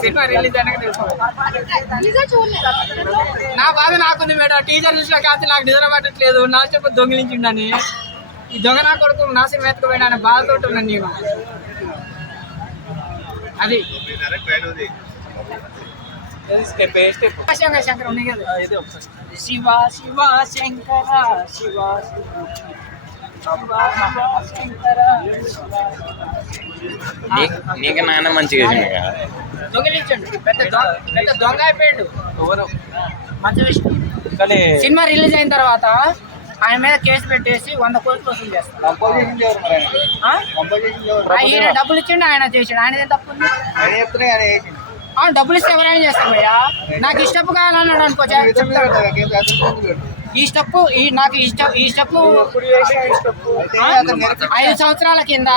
Cinema release అయినాక తెలుసు. నా బాధ నాకుంది మేడం. టీచర్ చూసినా కాదు నాకు నిద్ర పట్టట్లేదు. నా చెప్పు దొంగిలించిండని ఈ దొంగ నా కొడుకు నా సినిమా ఎత్తుకుపోయినా అనే బాధతో ఉన్నాను నేను. అది శంకర ఉన్నాయి కదా. శివ శివ శంకర శివ నీకు నాన్న మంచిగా దొంగిలించండి. పెద్ద దొంగ అయిపోయాడు. సినిమా రిలీజ్ అయిన తర్వాత ఆయన మీద కేసు పెట్టేసి 100 కోట్లు వసూలు చేస్తారు. ఈయన డబ్బులు ఇచ్చిండు, ఆయన చేసాడు. ఆయన ఏం తప్పు ఉంది? డబ్బులు ఇస్తే ఎవరైనా చేస్తారు భయ్యా. నాకు ఈ స్టెప్ కావాలన్నాడు అనుకో చెప్తాడు. ఈ స్టెప్ నాకు ఈ స్టెప్ 5 సంవత్సరాల కింద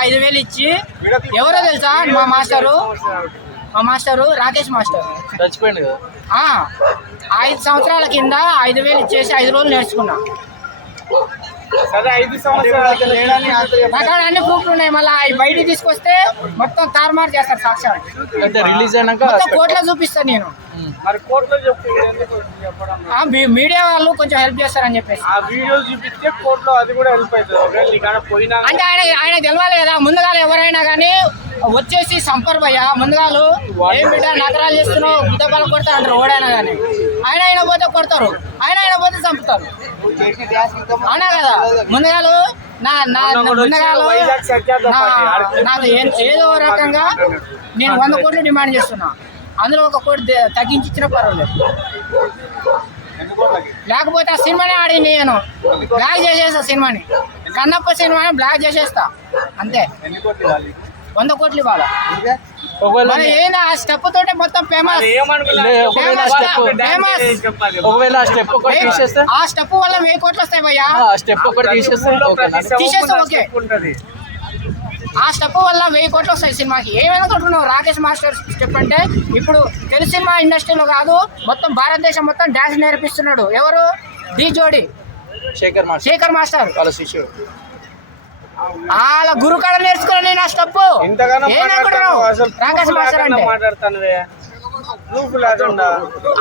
5,000 ఇచ్చి ఎవరో తెలుసా? మా మాస్టరు రాకేష్ మాస్టర్ చచ్చిపోయింది కదా. 5 సంవత్సరాల కింద 5,000 ఇచ్చేసి 5 రోజులు నేర్చుకున్నా. నాకు అన్ని ప్రూఫ్లు ఉన్నాయి. మళ్ళీ బయటికి తీసుకొస్తే మొత్తం తారుమారు చేస్తారు సాక్ష్యాలు. రిలీజ్ అయినాక కోర్టులో చూపిస్తాను నేను. మీడియా వాళ్ళు కొంచెం హెల్ప్ చేస్తారని చెప్పేసి చూపిస్తే కోర్టులో అది కూడా హెల్ప్ అవుతుంది. అంటే ఆయన తెలవాలి కదా. ముందుగా ఎవరైనా కానీ వచ్చేసి సంపర్ భయ్య ముందుగాలు ఏం బిడ్డ నగరాలు చేస్తున్నావు బుద్ధపాలు కొడతా అంటారు. ఓడైనా కానీ ఆయన పోతే కొడతారు, ఆయన పోతే చంపుతారు. అవునా కదా. ముందుగాలు నాకు ఏదో రకంగా నేను 100 కోట్లు డిమాండ్ చేస్తున్నా. అందులో 1 కోటి తగ్గించి ఇచ్చినా పర్వాలేదు. లేకపోతే ఆ సినిమానే ఆడి నేను బ్లాక్ చేసేస్తా. సినిమాని కన్నప్ప సినిమాని బ్లాక్ చేసేస్తా అంతే. 100 కోట్లు ఇవ్వాలా. ఏనా ఆ స్టెప్ తోటే మొత్తం ఫేమస్. ఆ స్టెప్ వల్ల 1000 కోట్లు వస్తాయి భయ్యా. తీసేస్తే ఓకే. ఆ స్టెప్ వల్ల 1000 కోట్లు వస్తాయి సినిమాకి. ఏమనుకుంటున్నావు? రాకేష్ మాస్టర్ స్టెప్ అంటే ఇప్పుడు తెలుగు సినిమా ఇండస్ట్రీలో కాదు మొత్తం భారతదేశం మొత్తం డాన్స్ నేర్పిస్తున్నాడు. ఎవరు? డి జోడి శేఖర్ మాస్టర్ వాళ్ళ శిష్యుడు. వాళ్ళ గురు కాడ నేర్చుకున్నా నేను ఆ స్టెప్. ఏమనుకుంటున్నావు? రాకేష్ మాస్టర్ అంటే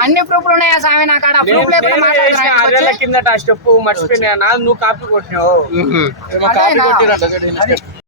అన్ని ప్రూఫ్లు ఉన్నాయా సామి నా కాడ? ప్రూఫ్ లేకుండా కిందట ఆ స్టెప్ మర్చిపోయినా నువ్వు కాపీ కొట్టినావు.